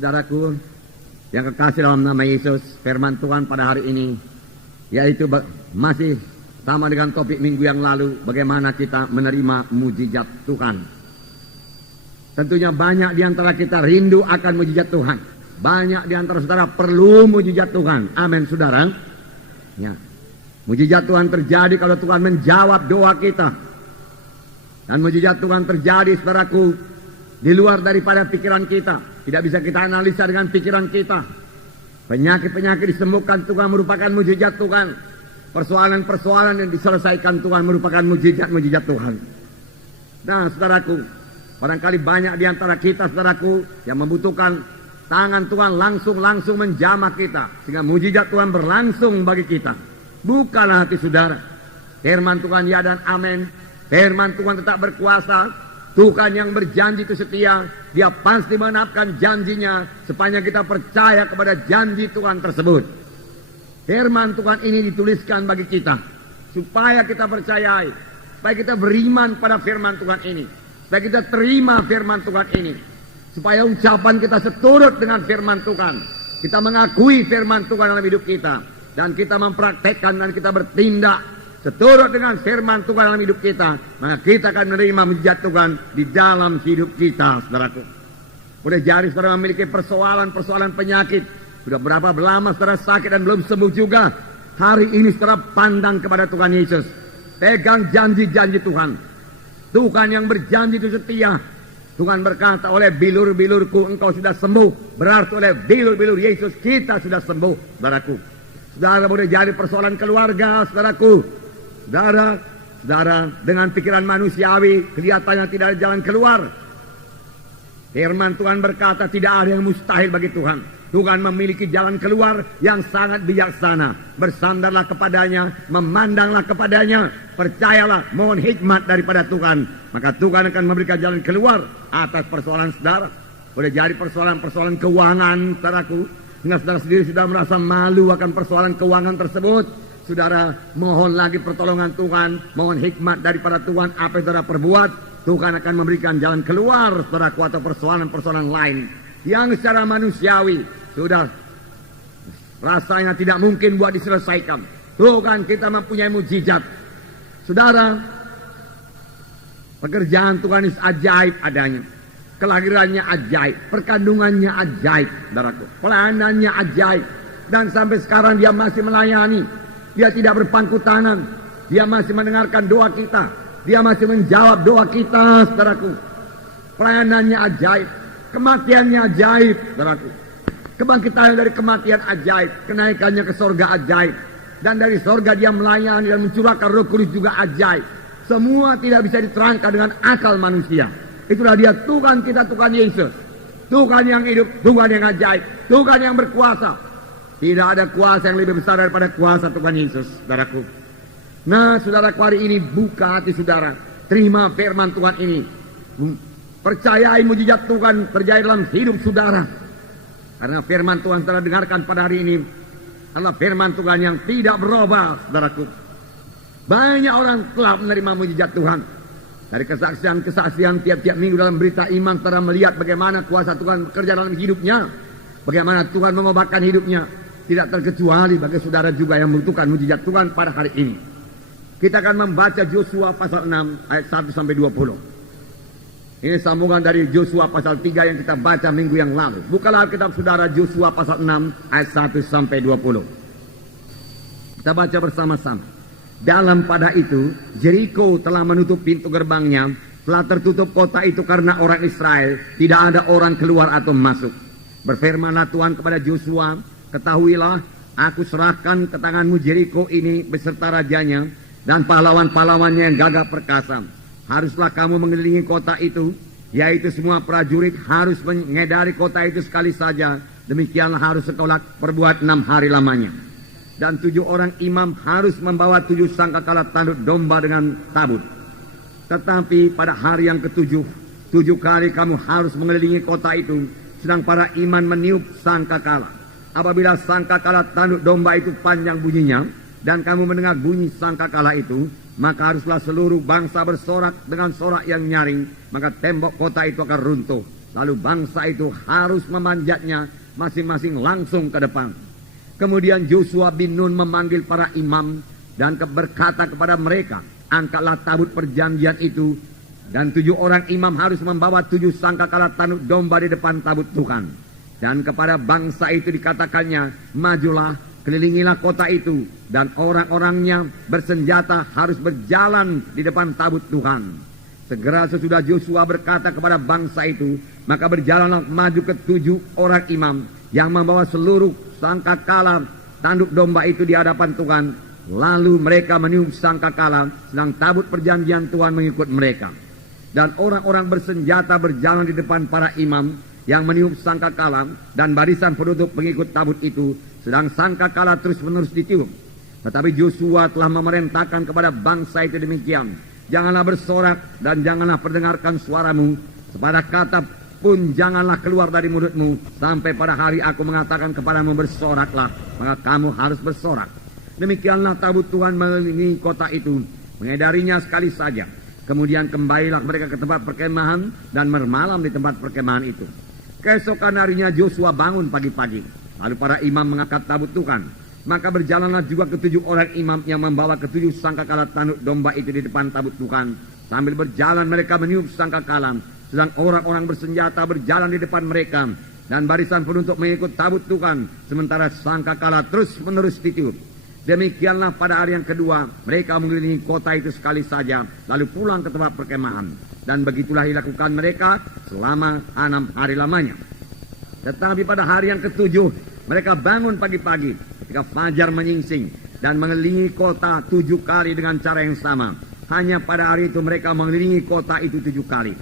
Saudaraku yang kekasih dalam nama Yesus, firman Tuhan pada hari ini yaitu masih sama dengan topik minggu yang lalu, bagaimana kita menerima mujizat Tuhan. Tentunya banyak di antara kita rindu akan mujizat Tuhan. Banyak di antara saudara perlu mujizat Tuhan. Amin, saudara. Ya. Mujizat Tuhan terjadi kalau Tuhan menjawab doa kita. Dan mujizat Tuhan terjadi, saudaraku, di luar daripada pikiran kita. Tidak bisa kita analisa dengan pikiran kita. Penyakit-penyakit disembuhkan Tuhan merupakan mujizat Tuhan. Persoalan-persoalan yang diselesaikan Tuhan merupakan mujizat-mujizat Tuhan. Nah, saudaraku, barangkali banyak di antara kita, saudaraku, yang membutuhkan tangan Tuhan langsung menjamah kita, sehingga mujizat Tuhan berlangsung bagi kita. Bukalah hati saudara. Firman Tuhan ya dan amin. Firman Tuhan tetap berkuasa. Tuhan yang berjanji itu setia. Dia pasti menepati janjinya sepanjang kita percaya kepada janji Tuhan tersebut. Firman Tuhan ini dituliskan bagi kita supaya kita percayai, supaya kita beriman pada firman Tuhan ini, supaya kita terima firman Tuhan ini, supaya ucapan kita seturut dengan firman Tuhan. Kita mengakui firman Tuhan dalam hidup kita, dan kita mempraktekkan dan kita bertindak seturut dengan firman Tuhan dalam hidup kita, maka kita akan menerima mujizat Tuhan di dalam hidup kita, saudaraku. Boleh jadi saudara memiliki persoalan penyakit. Sudah berapa lama saudara sakit dan belum sembuh juga. Hari ini saudara pandang kepada Tuhan Yesus. Pegang janji-janji Tuhan. Tuhan yang berjanji itu setia. Tuhan berkata, oleh bilur-bilurku engkau sudah sembuh. Berarti oleh bilur-bilur Yesus kita sudah sembuh, saudaraku. Saudara boleh jadi persoalan keluarga, saudaraku. Saudara dengan pikiran manusiawi kelihatannya tidak ada jalan keluar. Firman Tuhan berkata tidak ada yang mustahil bagi Tuhan. Tuhan memiliki jalan keluar yang sangat bijaksana. Bersandarlah kepadanya, memandanglah kepadanya, percayalah, mohon hikmat daripada Tuhan. Maka Tuhan akan memberikan jalan keluar atas persoalan saudara. Boleh jadi persoalan-persoalan keuangan, saudaraku. Hingga saudara sendiri sudah merasa malu akan persoalan keuangan tersebut. Saudara mohon lagi pertolongan Tuhan, mohon hikmat daripada Tuhan. Apa yang saudara perbuat, Tuhan akan memberikan jalan keluar, saudaraku, atau persoalan-persoalan lain yang secara manusiawi sudah rasanya tidak mungkin buat diselesaikan. Tuhan kita mempunyai mujizat. Saudara, pekerjaan Tuhan ini ajaib adanya. Kelahirannya ajaib, perkandungannya ajaib, saudaraku. Pelayanannya ajaib. Dan sampai sekarang dia masih melayani. Dia tidak berpangku tangan. Dia masih mendengarkan doa kita. Dia masih menjawab doa kita, saudaraku. Pelayanannya ajaib. Kematiannya ajaib, saudaraku. Kebangkitan dari kematian ajaib. Kenaikannya ke sorga ajaib. Dan dari sorga dia melayani dan mencurahkan Roh Kudus juga ajaib. Semua tidak bisa diterangkan dengan akal manusia. Itulah dia Tuhan kita, Tuhan Yesus. Tuhan yang hidup, Tuhan yang ajaib, Tuhan yang berkuasa. Tidak ada kuasa yang lebih besar daripada kuasa Tuhan Yesus, saudaraku. Nah, saudaraku, hari ini buka hati saudara. Terima firman Tuhan ini. Percayai mujizat Tuhan terjadi dalam hidup saudara. Karena firman Tuhan saudara dengarkan pada hari ini adalah firman Tuhan yang tidak berubah, saudaraku. Banyak orang telah menerima mujizat Tuhan. Dari kesaksian-kesaksian tiap-tiap minggu dalam berita iman, saudara melihat bagaimana kuasa Tuhan bekerja dalam hidupnya. Bagaimana Tuhan mengobatkan hidupnya. Tidak terkecuali bagi saudara juga yang membutuhkan mujizat Tuhan pada hari ini. Kita akan membaca Yosua pasal 6 ayat 1 sampai 20. Ini sambungan dari Yosua pasal 3 yang kita baca minggu yang lalu. Bukalah Alkitab saudara, Yosua pasal 6 ayat 1 sampai 20. Kita baca bersama-sama. Dalam pada itu, Jericho telah menutup pintu gerbangnya, telah tertutup kota itu karena orang Israel, tidak ada orang keluar atau masuk. Berfirmanlah Tuhan kepada Yosua, ketahuilah, aku serahkan ke tanganmu Jericho ini beserta rajanya dan pahlawan-pahlawannya yang gagah perkasa. Haruslah kamu mengelilingi kota itu, yaitu semua prajurit harus mengedari kota itu sekali saja. Demikianlah harus engkau perbuat 6 hari lamanya. Dan 7 orang imam harus membawa 7 sangkakala tanduk domba dengan tabut. Tetapi pada hari yang ke-7, 7 kali kamu harus mengelilingi kota itu, sedang para imam meniup sangkakala. Apabila sangkakala tanduk domba itu panjang bunyinya, dan kamu mendengar bunyi sangkakala itu, maka haruslah seluruh bangsa bersorak dengan sorak yang nyaring, maka tembok kota itu akan runtuh. Lalu bangsa itu harus memanjatnya masing-masing langsung ke depan. Kemudian Yosua bin Nun memanggil para imam dan berkata kepada mereka, angkatlah tabut perjanjian itu, dan 7 orang imam harus membawa 7 sangkakala tanduk domba di depan tabut Tuhan. Dan kepada bangsa itu dikatakannya, majulah, kelilingilah kota itu, dan orang-orangnya bersenjata harus berjalan di depan tabut Tuhan. Segera sesudah Yosua berkata kepada bangsa itu, maka berjalanlah maju ke 7 orang imam yang membawa seluruh sangkakala tanduk domba itu di hadapan Tuhan. Lalu mereka meniup sangkakala, sedang tabut perjanjian Tuhan mengikut mereka. Dan orang-orang bersenjata berjalan di depan para imam yang meniup sangkakala, dan barisan penutup pengikut tabut itu, sedang sangkakala terus-menerus ditiup. Tetapi Yosua telah memerintahkan kepada bangsa itu demikian, janganlah bersorak dan janganlah perdengarkan suaramu, sepada kata pun janganlah keluar dari mulutmu, sampai pada hari aku mengatakan kepadamu bersoraklah, maka kamu harus bersorak. Demikianlah tabut Tuhan mengelilingi kota itu, mengedarinya sekali saja. Kemudian kembalilah mereka ke tempat perkemahan dan bermalam di tempat perkemahan itu. Keesokan harinya Yosua bangun pagi-pagi, lalu para imam mengangkat tabut Tuhan. Maka berjalanlah juga ke 7 orang imam yang membawa ke 7 sangkakala tanduk domba itu di depan tabut Tuhan. Sambil berjalan mereka meniup sangkakala, sedang orang-orang bersenjata berjalan di depan mereka, dan barisan penutup mengikut tabut Tuhan, sementara sangkakala terus-menerus ditiup. Demikianlah pada hari yang kedua mereka mengelilingi kota itu sekali saja, lalu pulang ke tempat perkemahan. Dan begitulah dilakukan mereka selama 6 hari lamanya. Tetapi pada hari yang ke-7 mereka bangun pagi-pagi ketika fajar menyingsing dan mengelilingi kota 7 kali dengan cara yang sama. Hanya pada hari itu mereka mengelilingi kota itu 7 kali.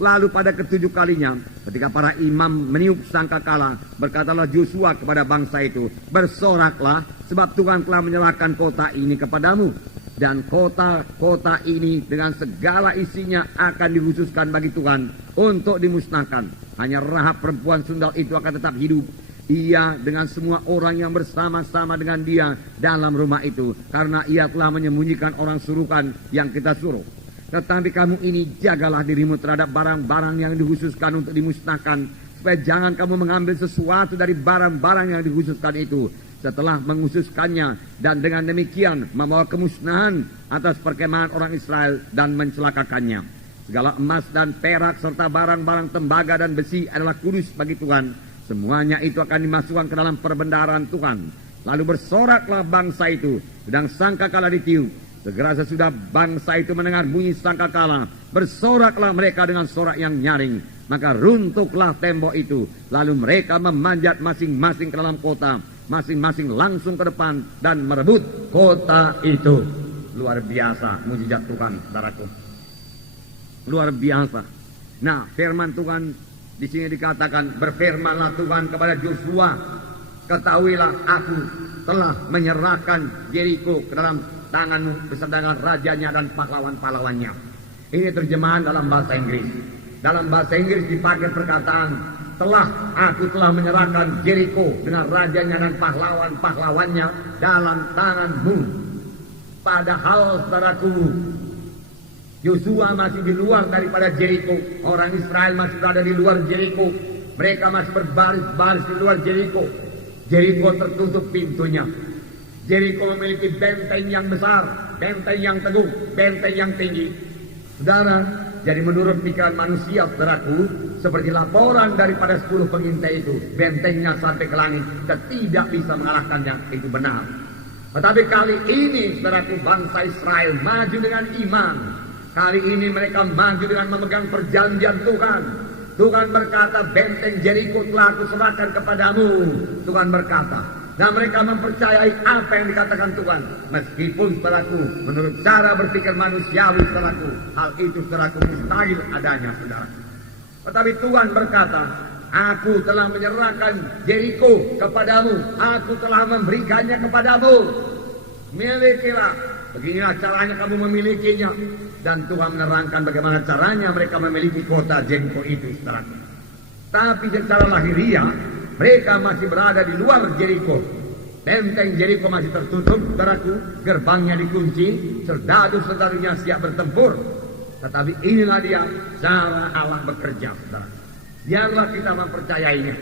Lalu pada ke-7 kalinya, ketika para imam meniup sangkakala, berkatalah Yosua kepada bangsa itu, bersoraklah, sebab Tuhan telah menyerahkan kota ini kepadamu. Dan kota ini dengan segala isinya akan dikhususkan bagi Tuhan untuk dimusnahkan. Hanya Rahab perempuan sundal itu akan tetap hidup, ia dengan semua orang yang bersama-sama dengan dia dalam rumah itu, karena ia telah menyembunyikan orang suruhan yang kita suruh. Tetapi kamu ini jagalah dirimu terhadap barang-barang yang dikhususkan untuk dimusnahkan, supaya jangan kamu mengambil sesuatu dari barang-barang yang dikhususkan itu setelah mengkhususkannya, dan dengan demikian membawa kemusnahan atas perkemahan orang Israel dan mencelakakannya. Segala emas dan perak serta barang-barang tembaga dan besi adalah kudus bagi Tuhan. Semuanya itu akan dimasukkan ke dalam perbendaharaan Tuhan. Lalu bersoraklah bangsa itu, sedang sangkakala ditiup. Segera sesudah bangsa itu mendengar bunyi sangkakala, bersoraklah mereka dengan sorak yang nyaring. Maka runtuhlah tembok itu, lalu mereka memanjat masing-masing ke dalam kota, masing-masing langsung ke depan dan merebut kota itu. Luar biasa mujizat Tuhan, saudaraku. Luar biasa. Nah, firman Tuhan di sini dikatakan, berfirmanlah Tuhan kepada Yosua, ketahuilah aku telah menyerahkan Yeriko ke dalam tanganmu beserta dengan rajanya dan pahlawan-pahlawannya. Ini terjemahan dalam bahasa Inggris. Dalam bahasa Inggris dipakai perkataan, aku telah menyerahkan Yeriko dengan rajanya dan pahlawan-pahlawannya dalam tanganmu. Padahal saudaraku, Yosua masih di luar daripada Yeriko. Orang Israel masih berada di luar Yeriko. Mereka masih berbaris-baris di luar Yeriko. Yeriko tertutup pintunya. Yeriko memiliki benteng yang besar, benteng yang teguh, benteng yang tinggi. Saudara, jadi menurut pikiran manusia, saudaraku, seperti laporan daripada 10 pengintai itu, bentengnya sampai ke langit, tidak bisa mengalahkannya. Itu benar. Tetapi kali ini, saudaraku, bangsa Israel maju dengan iman. Kali ini mereka maju dengan memegang perjanjian Tuhan. Tuhan berkata, benteng Yeriko telah aku serahkan kepadamu. Tuhan berkata, nah mereka mempercayai apa yang dikatakan Tuhan. Meskipun saudaraku, menurut cara berpikir manusiawi saudaraku, hal itu saudaraku mustahil adanya saudara. Tetapi Tuhan berkata, aku telah menyerahkan Yeriko kepadamu. Aku telah memberikannya kepadamu. Milikilah. Beginilah caranya kamu memilikinya. Dan Tuhan menerangkan bagaimana caranya mereka memiliki kota Yeriko itu saudaraku. Tapi secara lahiriah mereka masih berada di luar Yeriko. Benteng Yeriko masih tertutup, saudaraku. Gerbangnya dikunci, serdadu-serdadunya siap bertempur. Tetapi inilah dia cara Allah bekerja, saudara. Biarlah kita mempercayainya.